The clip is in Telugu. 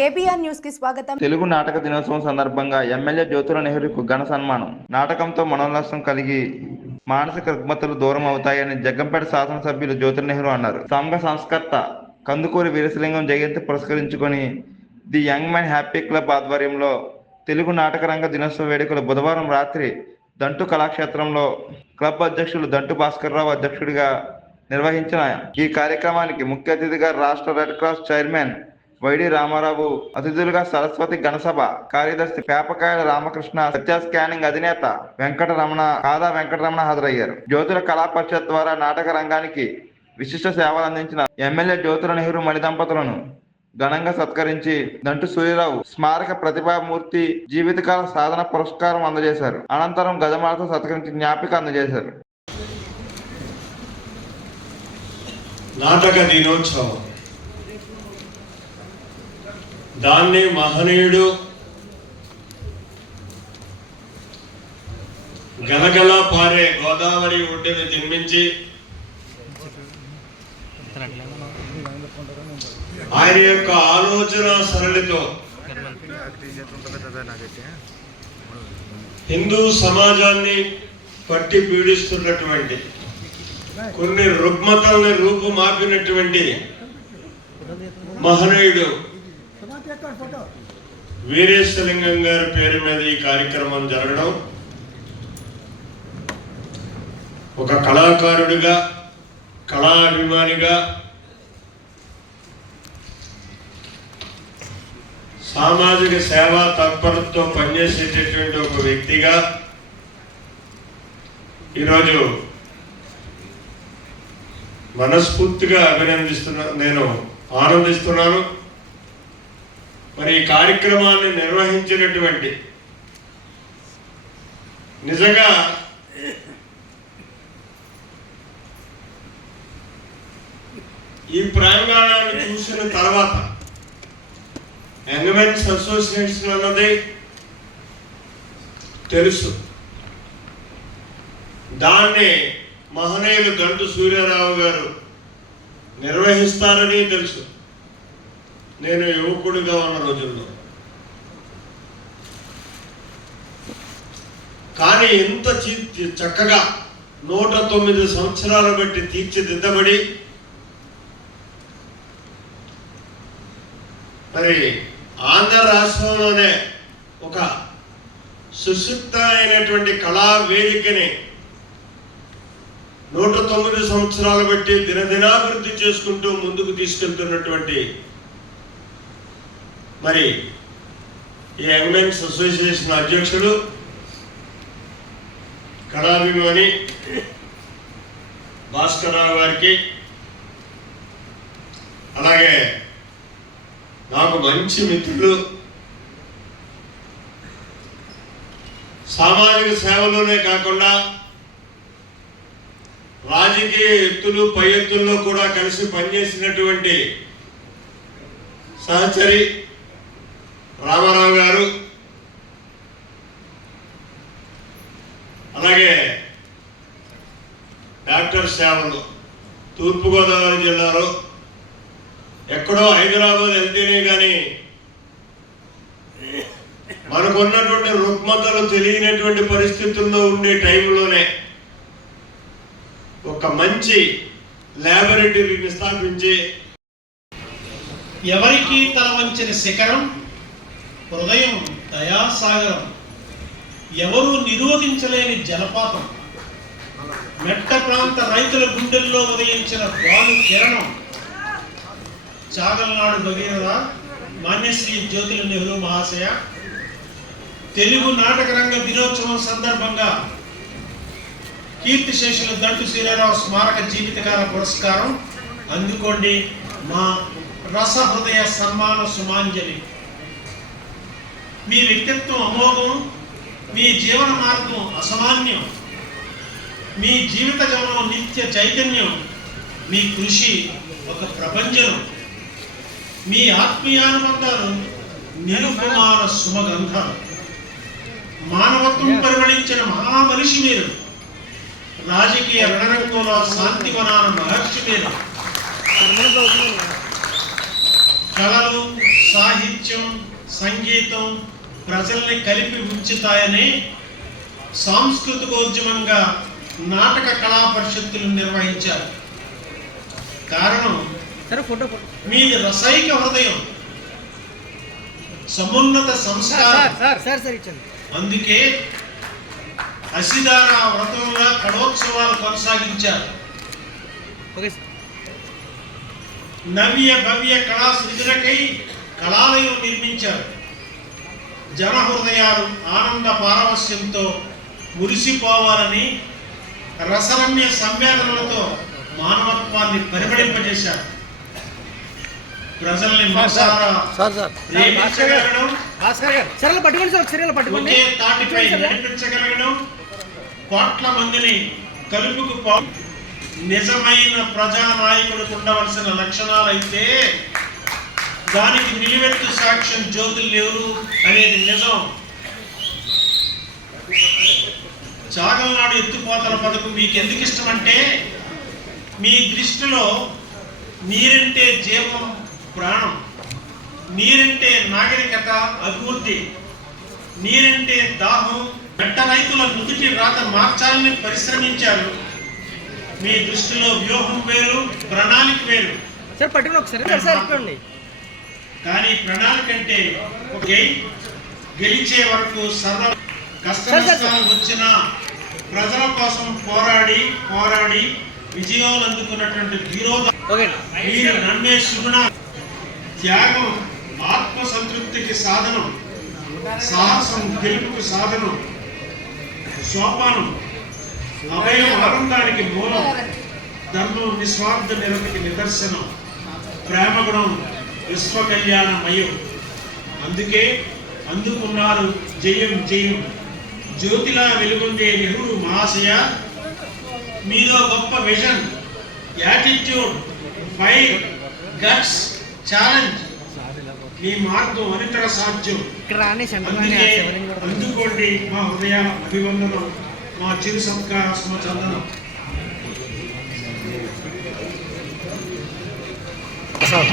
కేబీఆర్ న్యూస్కి స్వాగతం. తెలుగు నాటక దినోత్సవం సందర్భంగా ఎమ్మెల్యే జ్యోతుల నెహ్రూకు ఘన సన్మానం. నాటకంతో మనోల్లాసం కలిగి మానసిక రుగ్మతలు దూరం అవుతాయని జగ్గంపేట శాసనసభ్యులు జ్యోతుల నెహ్రూ అన్నారు. సంఘ సంస్కర్త కందుకూరి వీరశలింగం జయంతి పురస్కరించుకొని the young man happy club ఆధ్వర్యంలో తెలుగు నాటక రంగ దినోత్సవ వేడుకలు బుధవారం రాత్రి దంటు కళాక్షేత్రంలో క్లబ్ అధ్యక్షులు దంటు భాస్కర్రావు అధ్యక్షుడిగా నిర్వహించిన ఈ కార్యక్రమానికి ముఖ్య అతిథిగా రాష్ట్ర red cross chairman Y D Ramarao అతిథులుగా సరస్వతి గణసభ కార్యదర్శి పేపకాయల రామకృష్ణ సత్య స్కానింగ్ అధినేత వెంకటరమణ కాదా వెంకటరమణ హాజరయ్యారు. జ్యోతుల కళా పరిషత్ ద్వారా నాటక రంగానికి విశిష్ట సేవలు అందించిన ఎమ్మెల్యే జ్యోతుల నెహ్రూ మణి దంపతులను ఘనంగా సత్కరించి దంటు సూర్యరావు స్మారక ప్రతిభామూర్తి జీవితకాల సాధన పురస్కారం అందజేశారు. అనంతరం గజమాలతో సత్కరించి జ్ఞాపిక అందజేశారు. నాటక దినోత్సవం. దాన్ని మహనీయుడు గలగల పారే గోదావరి ఒడ్డును జన్మించి ఆయన యొక్క ఆలోచన సరళితో హిందూ సమాజాన్ని పట్టి పీడిస్తున్నటువంటి కొన్ని రుగ్మతల్ని రూపుమాపినటువంటి మహనీయుడు వీరేశలింగం గారి పేరు మీద ఈ కార్యక్రమం జరగడం ఒక కళాకారుడిగా కళాభిమానిగా సామాజిక సేవా తత్పరతతో పనిచేసేటటువంటి ఒక వ్యక్తిగా ఈరోజు మనస్ఫూర్తిగా అభినందిస్తున్నా నేను ఆనందిస్తున్నాను. మరి ఈ కార్యక్రమాన్ని నిర్వహించినటువంటి నిజంగా ఈ ప్రాంగణాన్ని చూసిన తర్వాత యంగ్మెన్స్ అసోసియేషన్ అన్నది తెలుసు. దాన్ని మహనీయులు గంటు సూర్యారావు గారు నిర్వహిస్తారని తెలుసు. నేను యువకుడిగా ఉన్న రోజుల్లో. కానీ ఇంత చి- చక్కగా నూట తొమ్మిది సంవత్సరాలు బట్టి తీర్చిదిద్దబడి మరి ఆంధ్ర రాష్ట్రంలోనే ఒక సుశుద్ధ అయినటువంటి కళా వేదికని నూట తొమ్మిది సంవత్సరాలు బట్టి దినదినాభివృద్ధి చేసుకుంటూ ముందుకు తీసుకెళ్తున్నటువంటి మరి ఈ యంగ్మెన్స్ అసోసియేషన్ అధ్యక్షుడు కళాభిమాని భాస్కర్రావు గారికి అలాగే నాకు మంచి మిత్రులు సామాజిక సేవలోనే కాకుండా రాజకీయ ఎత్తులు పై ఎత్తుల్లో కూడా కలిసి పనిచేసినటువంటి సహచరి రామారావు గారు. అలాగే డాక్టర్ సేవలు తూర్పుగోదావరి జిల్లాలో ఎక్కడో హైదరాబాద్ వెళ్తేనే కానీ మనకున్నటువంటి రుగ్మతలు తెలియనటువంటి పరిస్థితుల్లో ఉండే టైంలోనే ఒక మంచి ల్యాబొరేటరీని స్థాపించి ఎవరికి తల వంచిన శిఖరం హృదయం దయాసాగరం. ఎవరూ నిరోధించలేని జలపాతం. మెట్ట ప్రాంత రైతుల గుండెల్లో ఉదయించిన బాలు కిరణం. చాగల్నాడు భగీరథ మాన్యశ్రీ జ్యోతుల నెహ్రూ మహాశయ. తెలుగు నాటక రంగ దినోత్సవం సందర్భంగా కీర్తిశేషులు దంటు శ్రీరావు స్మారక జీవితకాల పురస్కారం అందుకోండి మా రసహృదయ సన్మాన సుమాంజలి. మీ వ్యక్తిత్వం అమోఘం మీ జీవన మార్గం అసామాన్యం మీ జీవిత గమనం నిత్య చైతన్యం మీ కృషి ఒక ప్రపంచం. మీ ఆత్మీయానుబంధాలు నిరుకుమార సుమగంధాలు మానవత్వం పరిగణించిన మహామనిషి మీరు. రాజకీయ రణరంగంలో శాంతివనాన మహర్షి మీరు. కళలు సాహిత్యం సంగీతం ప్రజల్ని కలిపి ఉంచుతాయని సాంస్కృతికోద్యమంగా నాటక కళా పరిషత్తులు నిర్వహించారు. కారణం మీది రసైక హృదయం. సమున్నత సంస్కారం. అందుకే అసిదార వ్రతంగా కళోత్సవాలు కొనసాగించారు. నవ్య భవ్య కళా సృజనకై కళాలయం నిర్మించారు. జన హృదయాలు ఆనంద పారవస్యంతో మురిసిపోవాలని రసరమ్య సంవేదనలతో మానవత్వాన్ని పరిమళింపజేశారు ప్రజల్ని తాటిపై నడిపించగలగడం కోట్ల మందిని కలుపుకు నిజమైన ప్రజానాయకుడికి ఉండవలసిన లక్షణాలైతే దానికి నిలువెత్తు సాక్ష్యం జ్యోతులు లేవు అనేది నిజం. చాగలనాడు ఎత్తుపోతల పథకం మీకు ఎందుకు ఇష్టం అంటే మీ దృష్టిలో నీరంటే జీవం ప్రాణం. నీరంటే నాగరికత అభివృద్ధి. నీరంటే దాహం. మెట్ట రైతుల నుదుటి రాత మార్చాలని పరిశ్రమించారు. మీ దృష్టిలో వ్యూహం వేరు ప్రణాళిక వేరు. సార్ పట్టుకోండి ఒకసారి సార్ కానీ ప్రణాళిక అంటే గెలిచే వరకు సర్వ కష్ట సార్, సార్, నష్టాలు వచ్చినా ప్రజల కోసం పోరాడి పోరాడి విజయాలు అందుకున్నటువంటి మీరు నమ్మే సుగుణ త్యాగం ఆత్మ సంతృప్తికి సాధనం సాహసం గెలుపుకు సాధనం సోపానం అభయం ఆనందానికి మూలం ధర్మం నిస్వార్థ నిరతికి నిదర్శనం ప్రేమ గుణం విశ్వ కళ్యాణమయం అందుకే అందుకున్నారు జయం జయం. జ్యోతిలా వెలుగొందే నెహ్రూ మహాశయ. మీలో గొప్ప vision attitude fire guts challenge మీ మార్గం అనితర సాధ్యం. అందుకోండి మా హృదయ అభివందనం మా చిరు సంస్కార చందనం సార్